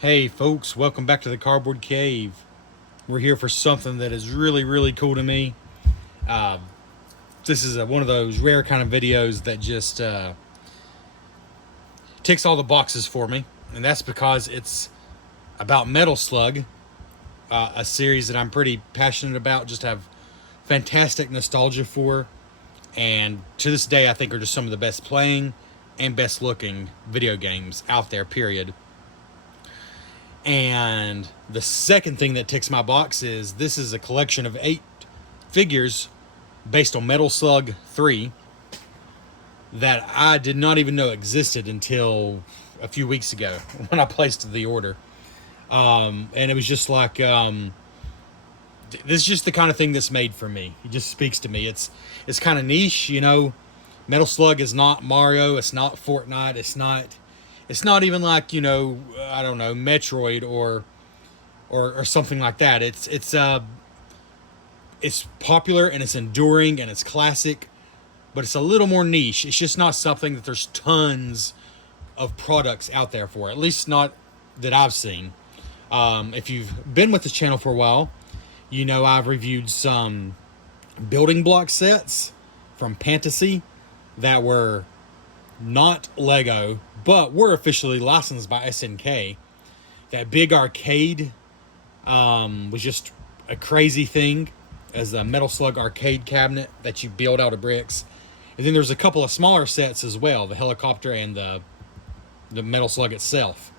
Hey folks, welcome back to the Cardboard Cave. We're here for something that is really cool to me. Uh, this is one of those rare kind of videos that just ticks all the boxes for me, and that's because it's about Metal Slug, a series that I'm pretty passionate about, just have fantastic nostalgia for, and to this day I think are just some of the best playing and best looking video games out there, period. And the second thing that ticks my box is this is a collection of 8 figures based on Metal Slug 3 that I did not even know existed until a few weeks ago when I placed the order. And it was just like, this is just the kind of thing that's made for me. It just speaks to me. It's kind of niche, you know. Metal Slug is not Mario. It's not Fortnite. It's not even like, you know, I don't know, Metroid or something like that. It's popular and it's enduring and it's classic, but it's a little more niche. It's just not something that there's tons of products out there for. At least not that I've seen. If you've been with this channel for a while, you know I've reviewed some building block sets from Fantasy that were not Lego, but were officially licensed by SNK. That big arcade was just a crazy thing, as a Metal Slug arcade cabinet that you build out of bricks. And then there's a couple of smaller sets as well, the helicopter and the Metal Slug itself.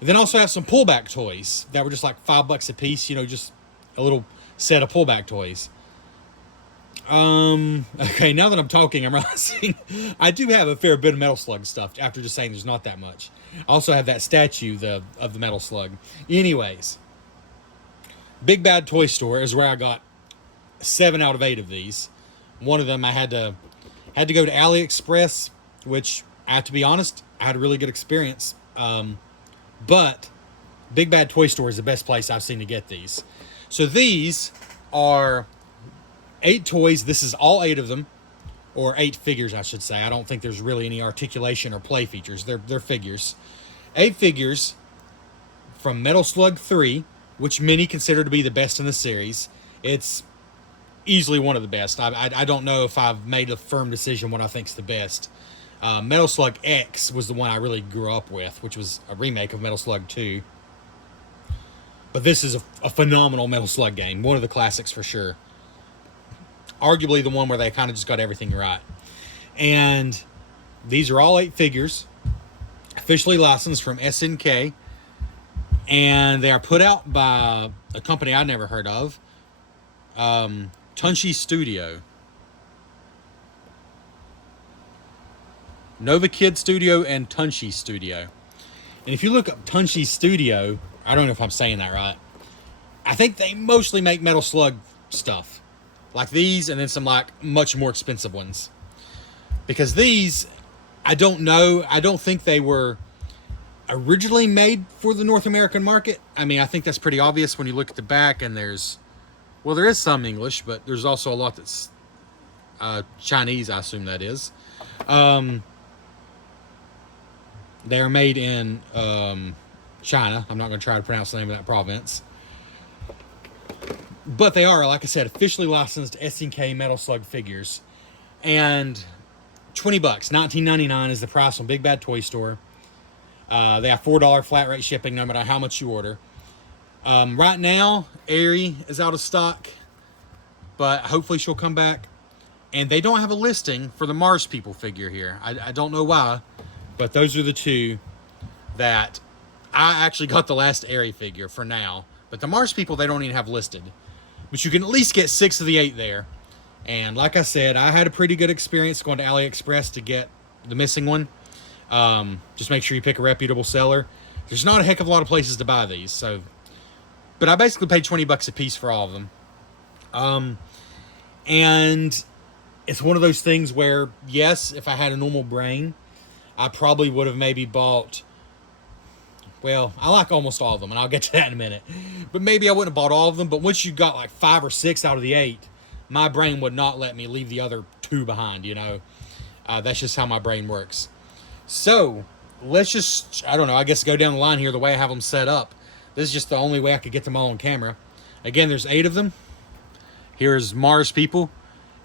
And then also have some pullback toys that were just like $5 a piece, you know, just a little set of pullback toys. Okay, now that I'm talking, I'm realizing I do have a fair bit of Metal Slug stuff after just saying there's not that much. I also have that statue of the Metal Slug. Anyways, Big Bad Toy Store is where I got 7 out of 8 of these. One of them I had to go to AliExpress, which I have to be honest, I had a really good experience. But Big Bad Toy Store is the best place I've seen to get these. So these are 8 toys. This is all 8 of them, or 8 figures, I should say. I don't think there's really any articulation or play features. They're figures. 8 figures from Metal Slug 3, which many consider to be the best in the series. It's easily one of the best. I don't know if I've made a firm decision what I think's the best. Metal Slug X was the one I really grew up with, which was a remake of Metal Slug 2. But this is a phenomenal Metal Slug game. One of the classics for sure. Arguably the one where they kind of just got everything right. And these are all 8 figures, officially licensed from SNK, and they are put out by a company I never heard of, Tunshi Studio. Nova Kid Studio and Tunshi Studio. And if you look up Tunshi Studio, I don't know if I'm saying that right, I think they mostly make Metal Slug stuff. Like these, and then some like much more expensive ones. Because these, I don't know, I don't think they were originally made for the North American market. I mean, I think that's pretty obvious when you look at the back, and there is some English, but there's also a lot that's Chinese, I assume that is. They are made in China. I'm not going to try to pronounce the name of that province. But they are, like I said, officially licensed SNK Metal Slug figures. And $20, $19.99 is the price on Big Bad Toy Store. They have $4 flat rate shipping no matter how much you order. Right now, Aerie is out of stock, but hopefully she'll come back. And they don't have a listing for the Mars People figure here. I don't know why, but those are the 2 that I actually got the last Aerie figure for now. But the Mars People, they don't even have listed. But you can at least get 6 of the 8 there. And like I said, I had a pretty good experience going to AliExpress to get the missing one. Just make sure you pick a reputable seller. There's not a heck of a lot of places to buy these. But I basically paid $20 a piece for all of them. And it's one of those things where, yes, if I had a normal brain, I probably would have maybe bought... Well, I like almost all of them, and I'll get to that in a minute. But maybe I wouldn't have bought all of them, but once you got like 5 or 6 out of the 8, my brain would not let me leave the other 2 behind, you know. That's just how my brain works. So, let's just, I don't know, I guess go down the line here the way I have them set up. This is just the only way I could get them all on camera. Again, there's 8 of them. Here's Mars people,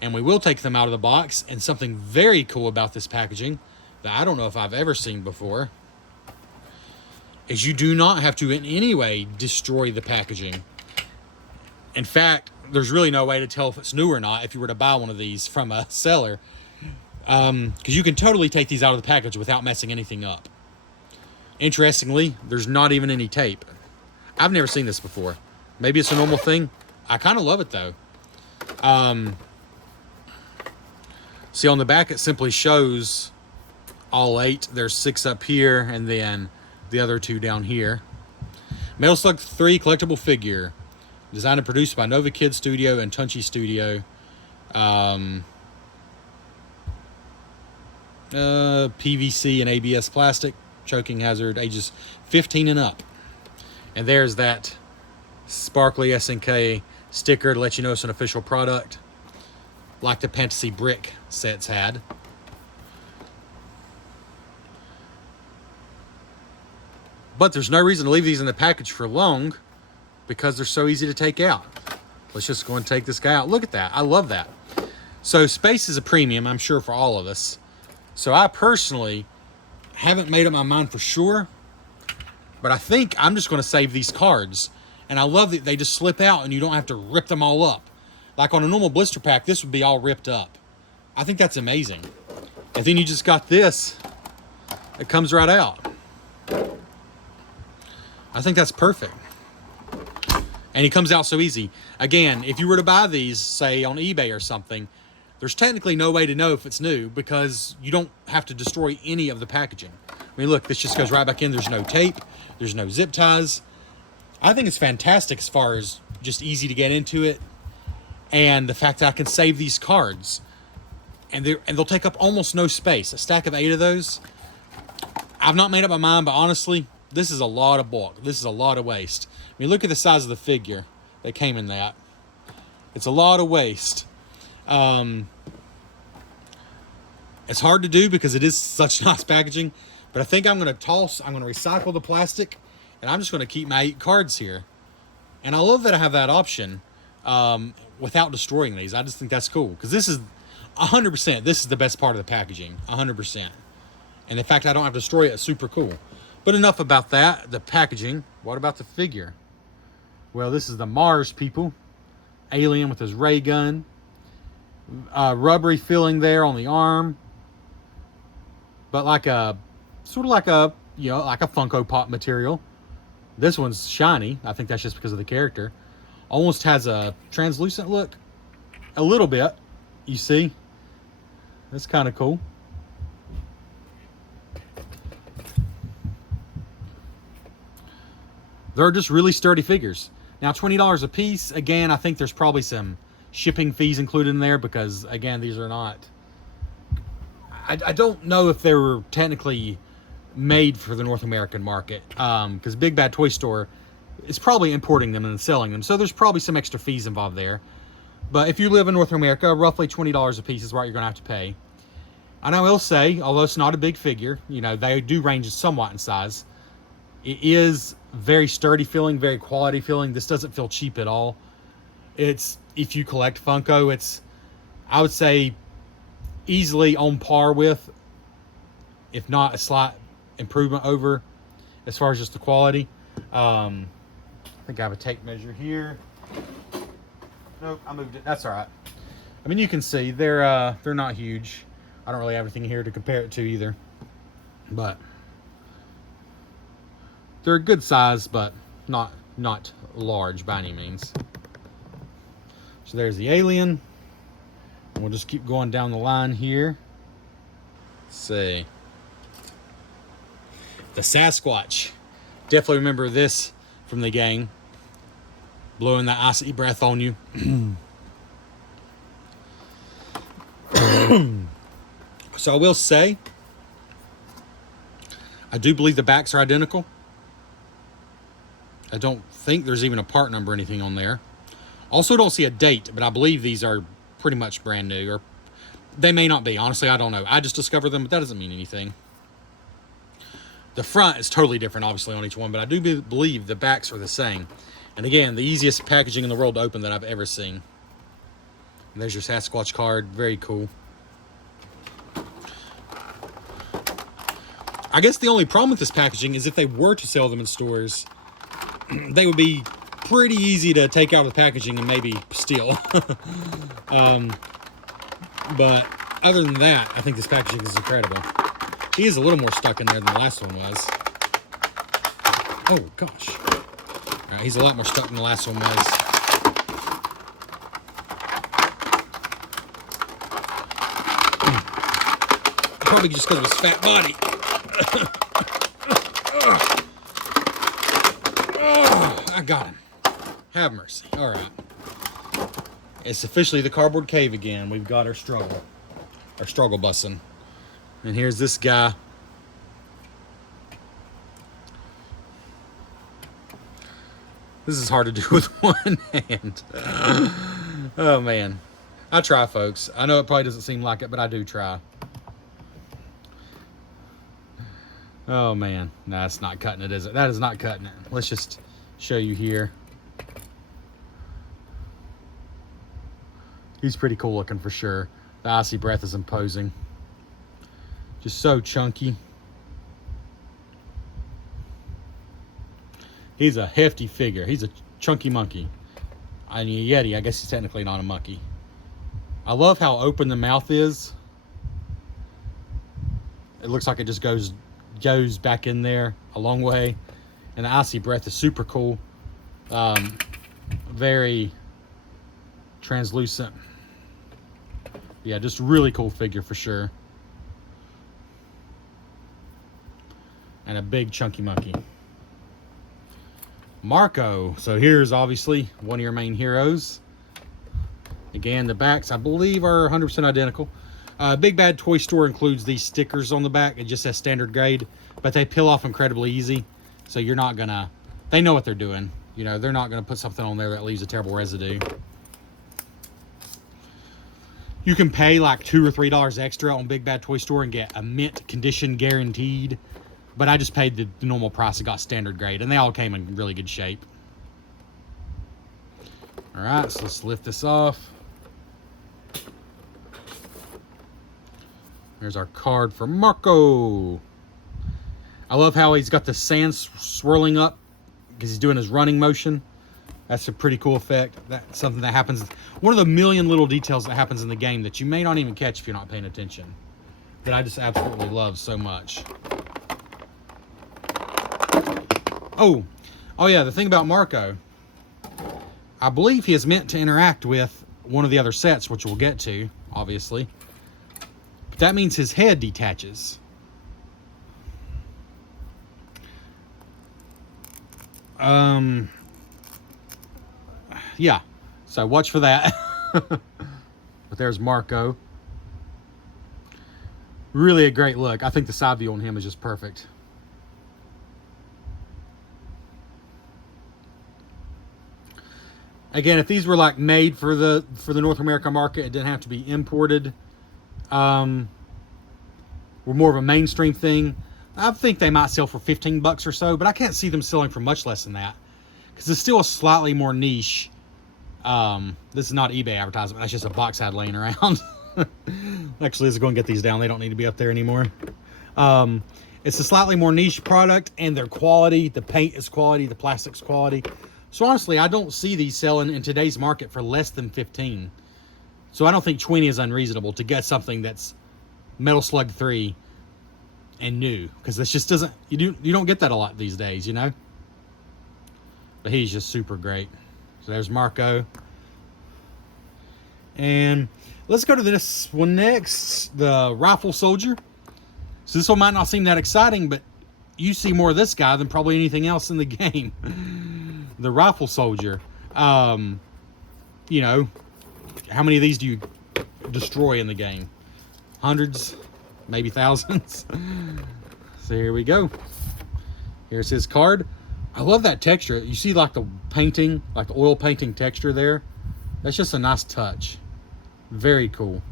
and we will take them out of the box. And something very cool about this packaging that I don't know if I've ever seen before is you do not have to in any way destroy the packaging. In fact, there's really no way to tell if it's new or not if you were to buy one of these from a seller, because you can totally take these out of the package without messing anything up. Interestingly, there's not even any tape. I've never seen this before. Maybe it's a normal thing. I kind of love it though. See, on the back it simply shows all 8. There's 6 up here and then the other 2 down here. Metal Slug 3 collectible figure. Designed and produced by Nova Kid Studio and Tunshi Studio. PVC and ABS plastic. Choking hazard. Ages 15 and up. And there's that sparkly SNK sticker to let you know it's an official product. Like the Fantasy Brick sets had. But there's no reason to leave these in the package for long, because they're so easy to take out. Let's just go and take this guy out. Look at that. I love that. So space is a premium, I'm sure, for all of us. So I personally haven't made up my mind for sure, but I think I'm just going to save these cards. And I love that they just slip out and you don't have to rip them all up. Like on a normal blister pack, this would be all ripped up. I think that's amazing. And then you just got this. It comes right out. I think that's perfect. And it comes out so easy. Again, if you were to buy these, say, on eBay or something, there's technically no way to know if it's new because you don't have to destroy any of the packaging. I mean, look, this just goes right back in. There's no tape. There's no zip ties. I think it's fantastic as far as just easy to get into it. And the fact that I can save these cards. And they'll take up almost no space. A stack of 8 of those. I've not made up my mind, but honestly, this is a lot of bulk. This is a lot of waste. I mean, look at the size of the figure that came in that. It's a lot of waste. It's hard to do because it is such nice packaging. But I think I'm going to recycle the plastic. And I'm just going to keep my 8 cards here. And I love that I have that option without destroying these. I just think that's cool. Because this is 100%. This is the best part of the packaging. 100%. And the fact I don't have to destroy it is super cool. But enough about that, the packaging. What about the figure? Well, this is the Mars people. Alien with his ray gun. Rubbery feeling there on the arm. But like a, sort of like a, you know, like a Funko Pop material. This one's shiny. I think that's just because of the character. Almost has a translucent look. A little bit. You see? That's kind of cool. They're just really sturdy figures. Now, $20 a piece. Again, I think there's probably some shipping fees included in there because, again, these are not... I don't know if they were technically made for the North American market because Big Bad Toy Store is probably importing them and selling them. So there's probably some extra fees involved there. But if you live in North America, roughly $20 a piece is what you're going to have to pay. And I will say, although it's not a big figure, you know, they do range somewhat in size. It is very sturdy feeling, very quality feeling. This doesn't feel cheap at all. It's, if you collect Funko, it's, I would say, easily on par with, if not a slight improvement over, as far as just the quality. I think I have a tape measure here. Nope, I moved it. That's all right. I mean, you can see they're not huge. I don't really have anything here to compare it to either, but they're a good size, but not large by any means. So there's the alien. We'll just keep going down the line here. Let's see. The Sasquatch. Definitely remember this from the game. Blowing that icy breath on you. So I will say, I do believe the backs are identical. I don't think there's even a part number or anything on there. Also don't see a date, but I believe these are pretty much brand new, or they may not be. Honestly, I don't know. I just discovered them, but that doesn't mean anything. The front is totally different, obviously, on each one, but I do believe the backs are the same. And again, the easiest packaging in the world to open that I've ever seen. And there's your Sasquatch card. Very cool. I guess the only problem with this packaging is if they were to sell them in stores, they would be pretty easy to take out of the packaging and maybe steal. But other than that, I think this packaging is incredible. He is a little more stuck in there than the last one was. Oh, gosh. All right, he's a lot more stuck than the last one was. Probably just because of his fat body. Oh, I got him. Have mercy. All right. It's officially the cardboard cave again. We've got our struggle bussin'. And here's this guy. This is hard to do with one hand. Oh, man. I try, folks. I know it probably doesn't seem like it, but I do try. Oh, man. No, it's not cutting it, is it? That is not cutting it. Let's just show you here. He's pretty cool looking for sure. The icy breath is imposing. Just so chunky. He's a hefty figure. He's a chunky monkey. I mean, a Yeti. I guess he's technically not a monkey. I love how open the mouth is. It looks like it just goes back in there a long way. And the icy breath is super cool. Very translucent. Yeah, just really cool figure for sure. And a big chunky monkey. Marco. So here's obviously one of your main heroes. Again, the backs I believe are 100% identical. Big Bad Toy Store includes these stickers on the back. It just says standard grade, but they peel off incredibly easy. So you're not gonna, they know what they're doing. You know, they're not gonna put something on there that leaves a terrible residue. You can pay like $2 or $3 extra on Big Bad Toy Store and get a mint condition guaranteed. But I just paid the normal price and got standard grade. And they all came in really good shape. Alright, so let's lift this off. Here's our card for Marco. I love how he's got the sand swirling up because he's doing his running motion. That's a pretty cool effect. That's something that happens. One of the million little details that happens in the game that you may not even catch if you're not paying attention. That I just absolutely love so much. Oh yeah, the thing about Marco, I believe he is meant to interact with one of the other sets, which we'll get to, obviously. But that means his head detaches. Yeah, so watch for that. But there's Marco. Really a great look. I think the side view on him is just perfect. Again, if these were like made for the North America market, it didn't have to be imported. We're more of a mainstream thing. I think they might sell for $15 or so, but I can't see them selling for much less than that because it's still a slightly more niche. This is not eBay advertisement. That's just a box ad laying around. Actually, let's go and get these down. They don't need to be up there anymore. It's a slightly more niche product, and their quality, the paint is quality, the plastic's quality. So honestly, I don't see these selling in today's market for less than 15. So I don't think 20 is unreasonable to get something that's Metal Slug 3 and new, because this just doesn't, you don't get that a lot these days, you know. But he's just super great. So there's Marco. And let's go to this one next, the Rifle Soldier. So this one might not seem that exciting, but you see more of this guy than probably anything else in the game. The Rifle Soldier. You know, how many of these do you destroy in the game? Hundreds, maybe thousands. So here we go. Here's his card. I love that texture. You see like the painting, like the oil painting texture there? That's just a nice touch. Very cool.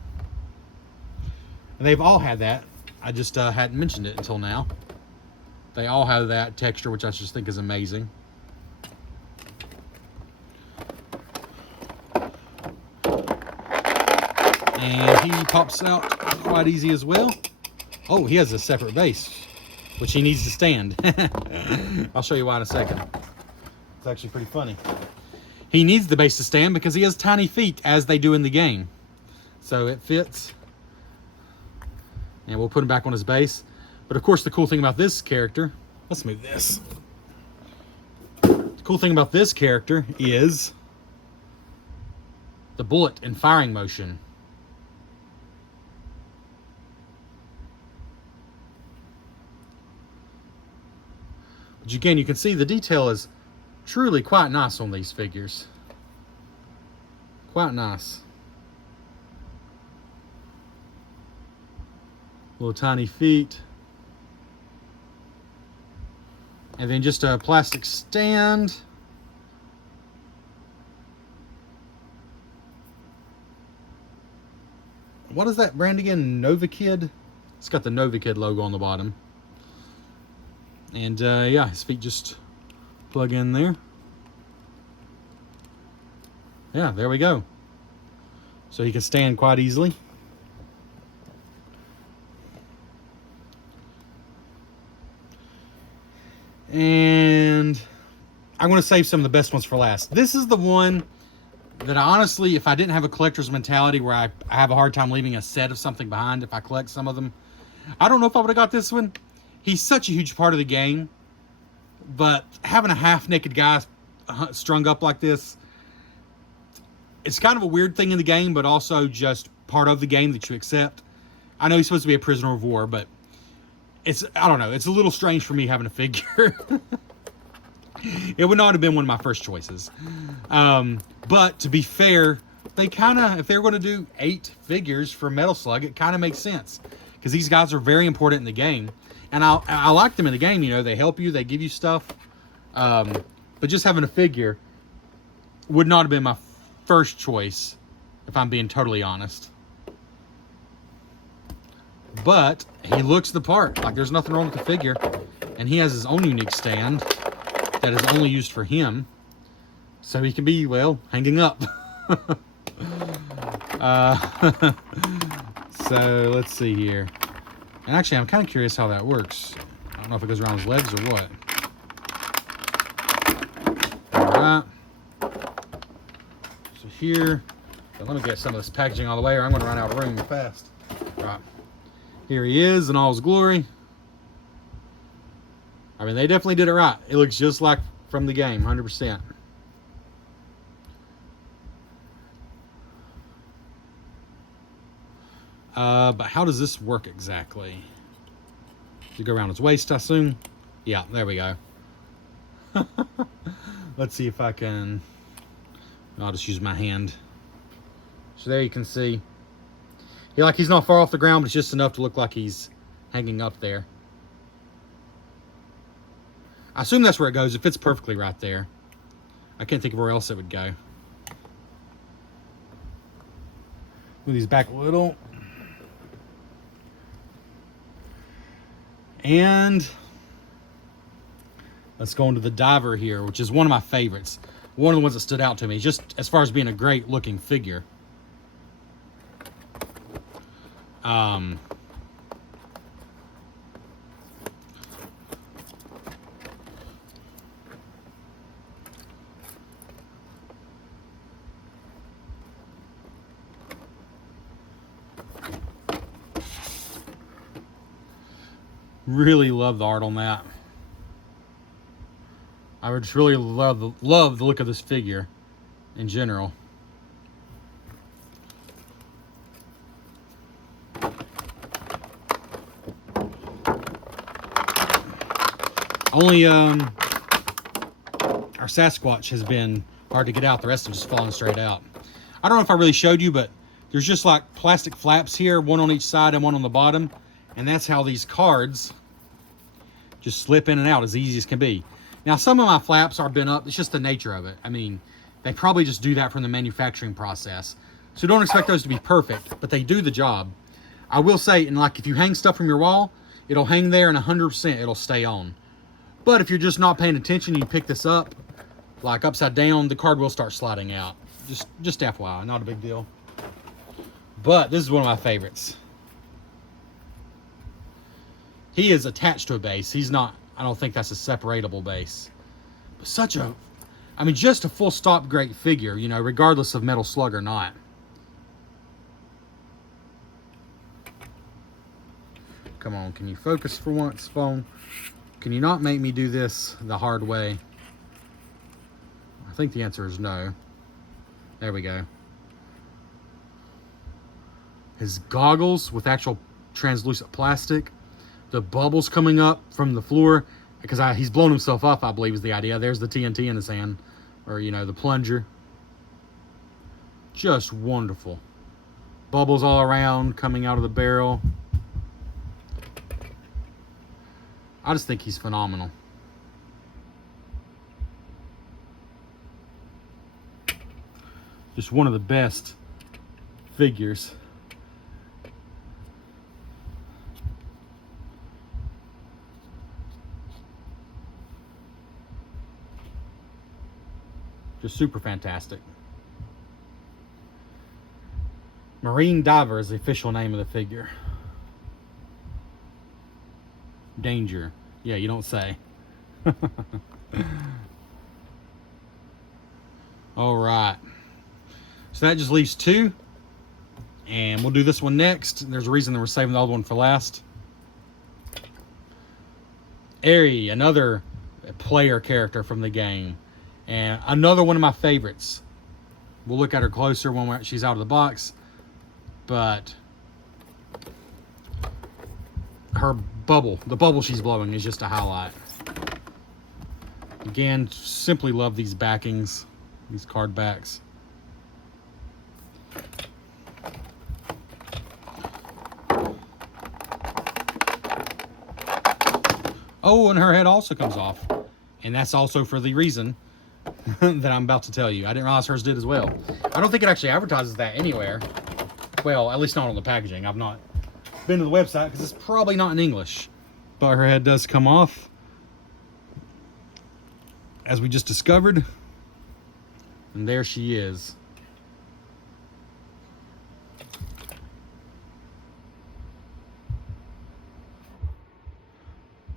And they've all had that. I just hadn't mentioned it until now. They all have that texture, which I just think is amazing. And he pops out quite easy as well. Oh, he has a separate base, which he needs to stand. I'll show you why in a second. It's actually pretty funny. He needs the base to stand because he has tiny feet, as they do in the game. So it fits. And we'll put him back on his base. But of course, the cool thing about this character, let's move this. The cool thing about this character is the bullet and firing motion. But again, you can see the detail is truly quite nice on these figures. Quite nice. Little tiny feet. And then just a plastic stand. What is that brand again? Nova Kid? It's got the Nova Kid logo on the bottom. And yeah, his feet just plug in there. Yeah, there we go. So he can stand quite easily. And I'm going to save some of the best ones for last. This is the one that I honestly, if I didn't have a collector's mentality where I have a hard time leaving a set of something behind if I collect some of them, I don't know if I would have got this one. He's such a huge part of the game, but having a half-naked guy strung up like this, it's kind of a weird thing in the game, but also just part of the game that you accept. I know he's supposed to be a prisoner of war, but I don't know, it's a little strange for me having a figure. It would not have been one of my first choices. But to be fair, they kind of, if they were going to do 8 figures for Metal Slug, it kind of makes sense. Because these guys are very important in the game. And I like them in the game, you know, they help you, they give you stuff. But just having a figure would not have been my first choice, if I'm being totally honest. But he looks the part. Like, there's nothing wrong with the figure. And he has his own unique stand that is only used for him. So he can be, well, hanging up. So let's see here. And actually, I'm kind of curious how that works. I don't know if it goes around his legs or what. All right. So here, let me get some of this packaging all the way, or I'm going to run out of room fast. All right. Here he is in all his glory. I mean, they definitely did it right. It looks just like from the game, 100%. But how does this work exactly? You go around his waist, I assume? Yeah, there we go. Let's see if I can... I'll just use my hand. So there you can see. He's not far off the ground, but it's just enough to look like he's hanging up there. I assume that's where it goes. It fits perfectly right there. I can't think of where else it would go. Move these back a little. And let's go into the diver here, which is one of my favorites. One of the ones that stood out to me, just as far as being a great looking figure. Really love the art on that. I would just really love the look of this figure in general. Only our Sasquatch has been hard to get out. The rest have just fallen straight out. I don't know if I really showed you, but there's just like plastic flaps here, one on each side and one on the bottom. And that's how these cards just slip in and out as easy as can be. Now, some of my flaps are bent up. It's just the nature of it. I mean, they probably just do that from the manufacturing process. So don't expect those to be perfect, but they do the job. I will say, and like if you hang stuff from your wall, it'll hang there and 100% it'll stay on. But if you're just not paying attention, you pick this up, like upside down, the card will start sliding out. Just FYI, not a big deal. But this is one of my favorites. He is attached to a base. He's not, I don't think that's a separatable base. But such a, I mean, just a full stop great figure, you know, regardless of Metal Slug or not. Come on, can you focus for once, phone? Can you not make me do this the hard way? I think the answer is no. There we go. His goggles with actual translucent plastic. The bubbles coming up from the floor. Because he's blown himself up, I believe is the idea. There's the TNT in his hand. Or, you know, the plunger. Just wonderful. Bubbles all around coming out of the barrel. I just think he's phenomenal. Just one of the best figures. Just super fantastic. Marine Diver is the official name of the figure. Danger. Yeah, you don't say. All right. So that just leaves 2. And we'll do this one next. There's a reason that we're saving the other one for last. Eri, another player character from the game. And another one of my favorites. We'll look at her closer when she's out of the box. But her bubble, the bubble she's blowing is just a highlight. Again, simply love these backings, these card backs. Oh, and her head also comes off. And that's also for the reason that I'm about to tell you. I didn't realize hers did as well. I don't think it actually advertises that anywhere. Well, at least not on the packaging. I've not been to the website because it's probably not in English. But her head does come off, as we just discovered. And there she is.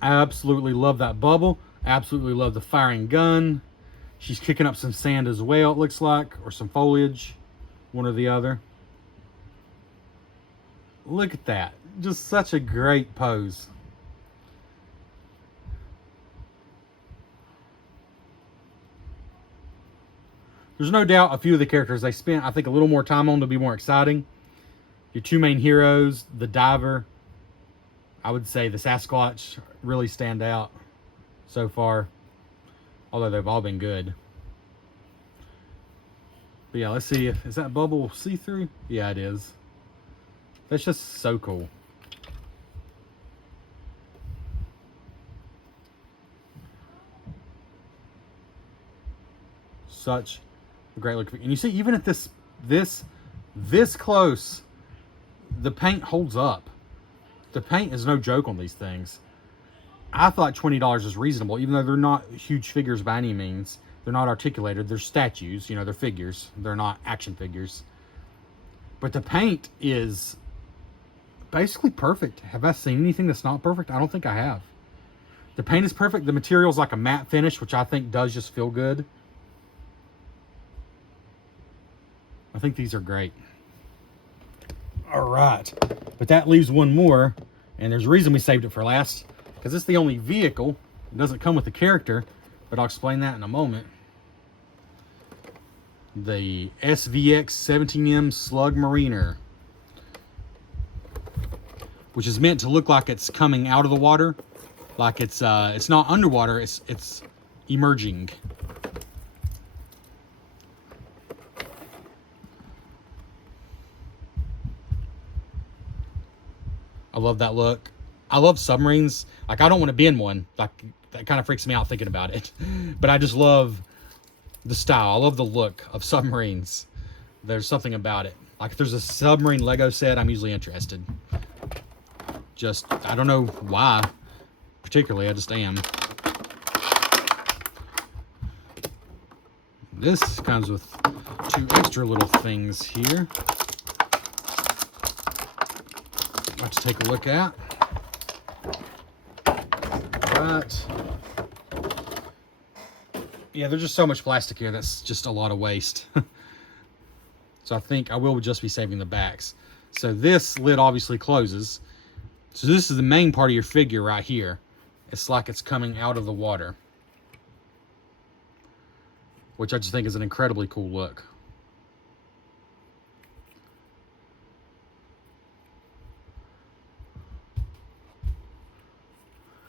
I absolutely love that bubble. Absolutely love the firing gun. She's kicking up some sand as well, it looks like, or some foliage, one or the other. Look at that. Just such a great pose. There's no doubt a few of the characters they spent, I think, a little more time on to be more exciting. Your 2 main heroes, the diver, I would say the Sasquatch really stand out so far. Although they've all been good. But yeah, let's see if, is that bubble see-through? Yeah, it is. That's just so cool. Such a great look. And you see, even at this close, the paint holds up. The paint is no joke on these things. I thought $20 is reasonable, even though they're not huge figures by any means. They're not articulated. They're statues, you know, they're figures. They're not action figures. But the paint is basically perfect. Have I seen anything that's not perfect? I don't think I have. The paint is perfect. The material is like a matte finish, which I think does just feel good. I think these are great. All right. But that leaves one more, and there's a reason we saved it for last, because it's the only vehicle. It doesn't come with the character, but I'll explain that in a moment. The SVX 17M Slug Mariner, which is meant to look like it's coming out of the water, like it's not underwater, it's emerging. I love that look. I love submarines. Like, I don't want to be in one. Like, that kind of freaks me out thinking about it. But I just love the style. I love the look of submarines. There's something about it. Like, if there's a submarine Lego set, I'm usually interested. Just, I don't know why. Particularly, I just am. This comes with 2 extra little things here. To take a look at. But yeah, there's just so much plastic here. That's just a lot of waste. So I think I will just be saving the backs. So this lid obviously closes. So this is the main part of your figure right here. It's like it's coming out of the water, which I just think is an incredibly cool look.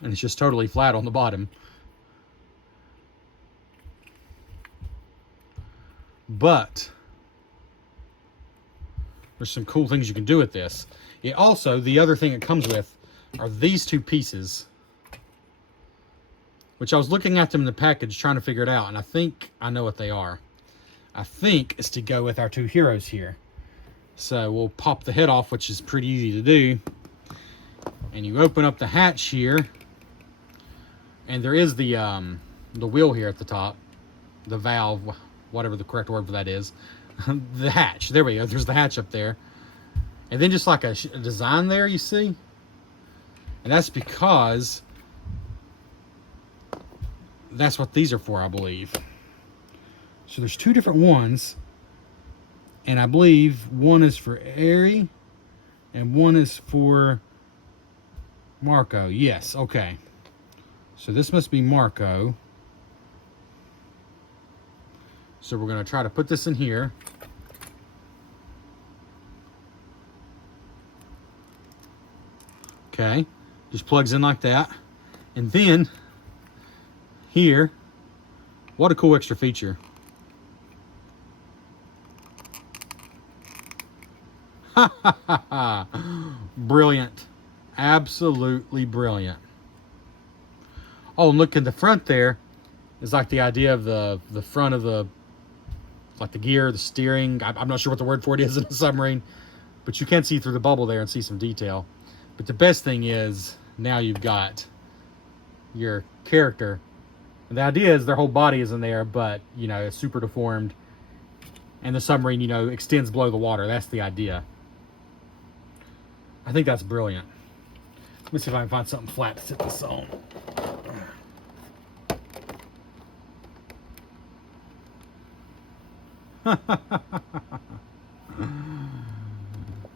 And it's just totally flat on the bottom. But there's some cool things you can do with this. It also, the other thing it comes with are these 2 pieces, which I was looking at them in the package trying to figure it out, and I think I know what they are. I think it's to go with our 2 heroes here. So we'll pop the head off, which is pretty easy to do. And you open up the hatch here, and there is the wheel here at the top, the valve, whatever the correct word for that is. The hatch, there we go, there's the hatch up there. And then just like a design there, you see? And that's because that's what these are for, I believe. So there's 2 different ones, and I believe one is for Aerie and one is for Marco. Yes, okay. So this must be Marco. So we're going to try to put this in here. Okay, just plugs in like that. And then here, what a cool extra feature. Ha ha ha ha. Brilliant. Absolutely brilliant. Oh, and look in the front there is like the idea of the front of the, like the gear, the steering. I'm not sure what the word for it is in a submarine, but you can see through the bubble there and see some detail. But the best thing is now you've got your character. And the idea is their whole body is in there, but, you know, it's super deformed. And the submarine, you know, extends below the water. That's the idea. I think that's brilliant. Let me see if I can find something flat to sit this on. I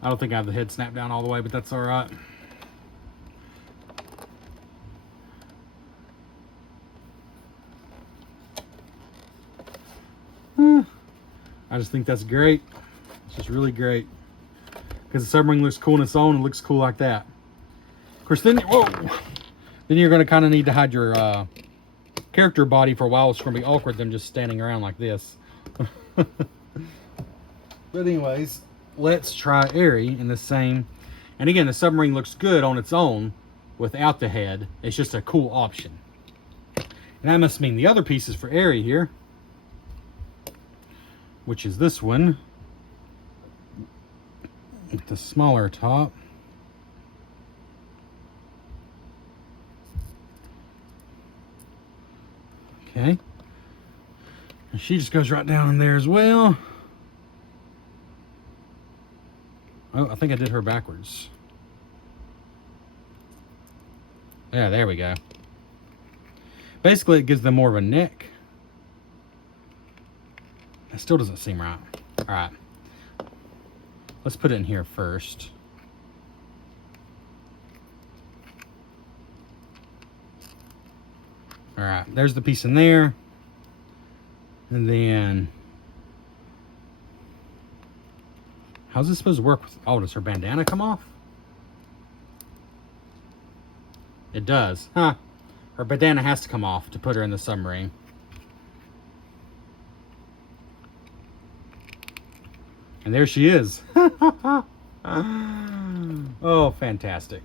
don't think I have the head snapped down all the way, but that's all right. I just think that's great. It's just really great. Because the submarine looks cool on its own, and looks cool like that. Of course, then, whoa! Then you're going to kind of need to hide your character body for a while. It's going to be awkward them just standing around like this. But anyways, let's try Aerie in the same. And again, the submarine looks good on its own without the head. It's just a cool option. And that must mean the other piece is for Aerie here, which is this one with the smaller top. Okay. And she just goes right down in there as well. Oh, I think I did her backwards. Yeah, there we go. Basically, it gives them more of a neck. That still doesn't seem right. All right. Let's put it in here first. All right, there's the piece in there. And then, how's this supposed to work? Oh, does her bandana come off? It does, huh? Her bandana has to come off to put her in the submarine. And there she is. Oh, fantastic.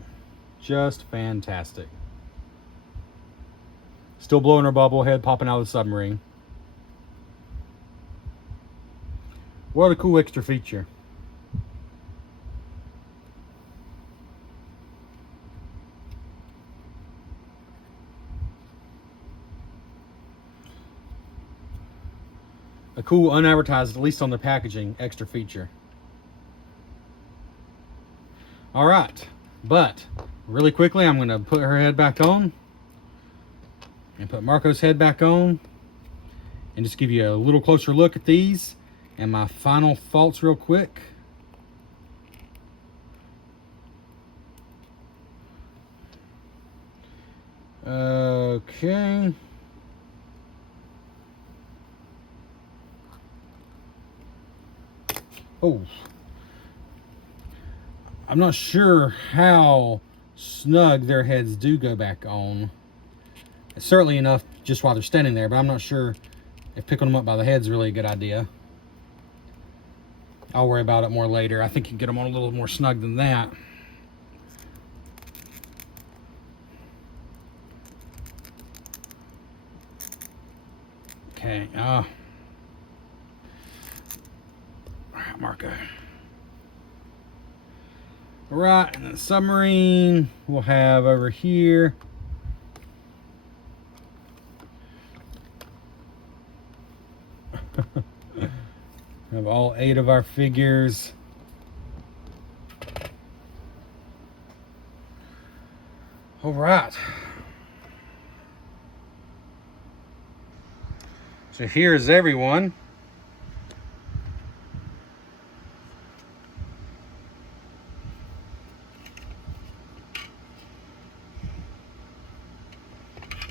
Just fantastic. Still blowing her bubble, head popping out of the submarine. What a cool extra feature. a cool unadvertised, at least on their packaging, extra feature. All right, but really quickly, I'm going to put her head back on and put Marco's head back on and just give you a little closer look at these and my final thoughts real quick. Okay. Oh, I'm not sure how snug their heads do go back on. It's certainly enough just while they're standing there, but I'm not sure if picking them up by the head is really a good idea. I'll worry about it more later. I think you can get them on a little more snug than that. Okay, all right, Marco. All right, and the submarine we'll have over here. Have all 8 of our figures. All right. So here's everyone.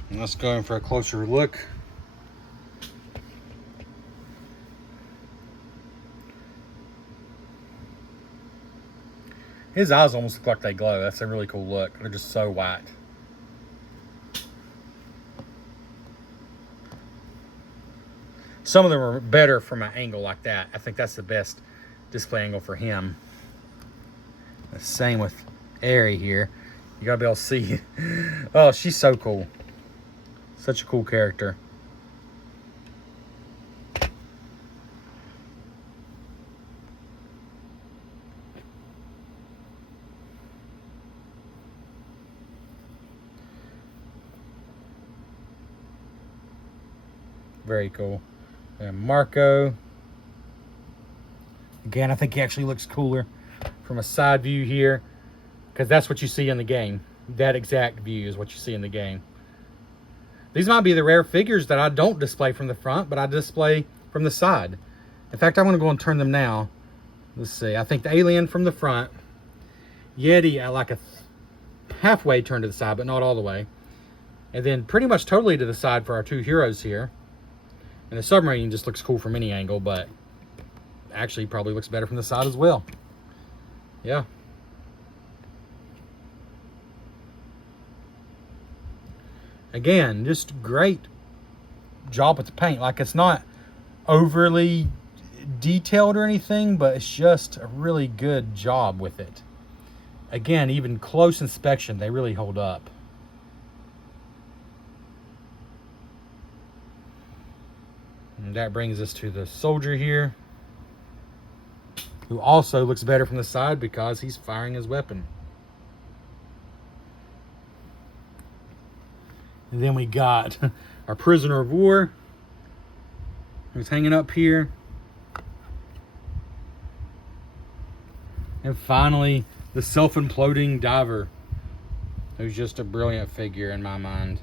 And let's go in for a closer look. His eyes almost look like they glow. That's a really cool look. They're just so white. Some of them are better from an angle like that. I think that's the best display angle for him. The same with Aerie here. You gotta be able to see. Oh, she's so cool. Such a cool character. Very cool. And Marco. Again, I think he actually looks cooler from a side view here, because that's what you see in the game. That exact view is what you see in the game. These might be the rare figures that I don't display from the front, but I display from the side. In fact, I'm going to go and turn them now. Let's see. I think the Alien from the front. Yeti at like a halfway turn to the side, but not all the way. And then pretty much totally to the side for our 2 heroes here. And the submarine just looks cool from any angle, but actually probably looks better from the side as well. Yeah. Again, just great job with the paint. Like, it's not overly detailed or anything, but it's just a really good job with it. Again, even close inspection, they really hold up. And that brings us to the soldier here, who also looks better from the side because he's firing his weapon. And then we got our prisoner of war, who's hanging up here. And finally, the self-imploding diver, who's just a brilliant figure in my mind.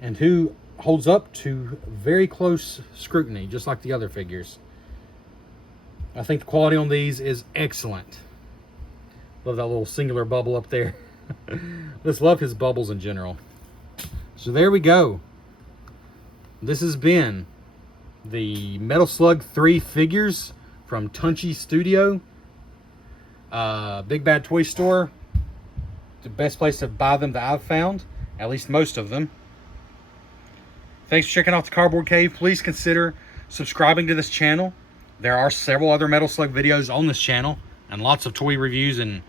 And who holds up to very close scrutiny, just like the other figures. I think the quality on these is excellent. Love that little singular bubble up there. Just love his bubbles in general. So there we go. This has been the Metal Slug 3 figures from Tunshi Studio. Big Bad Toy Store. The best place to buy them that I've found. At least most of them. Thanks for checking out the Cardboard Cave. Please consider subscribing to this channel. There are several other Metal Slug videos on this channel, and lots of toy reviews and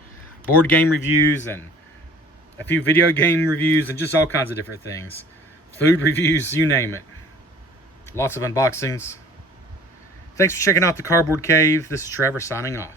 board game reviews and a few video game reviews and just all kinds of different things. Food reviews, you name it. Lots of unboxings. Thanks for checking out the Cardboard Cave. This is Trevor signing off.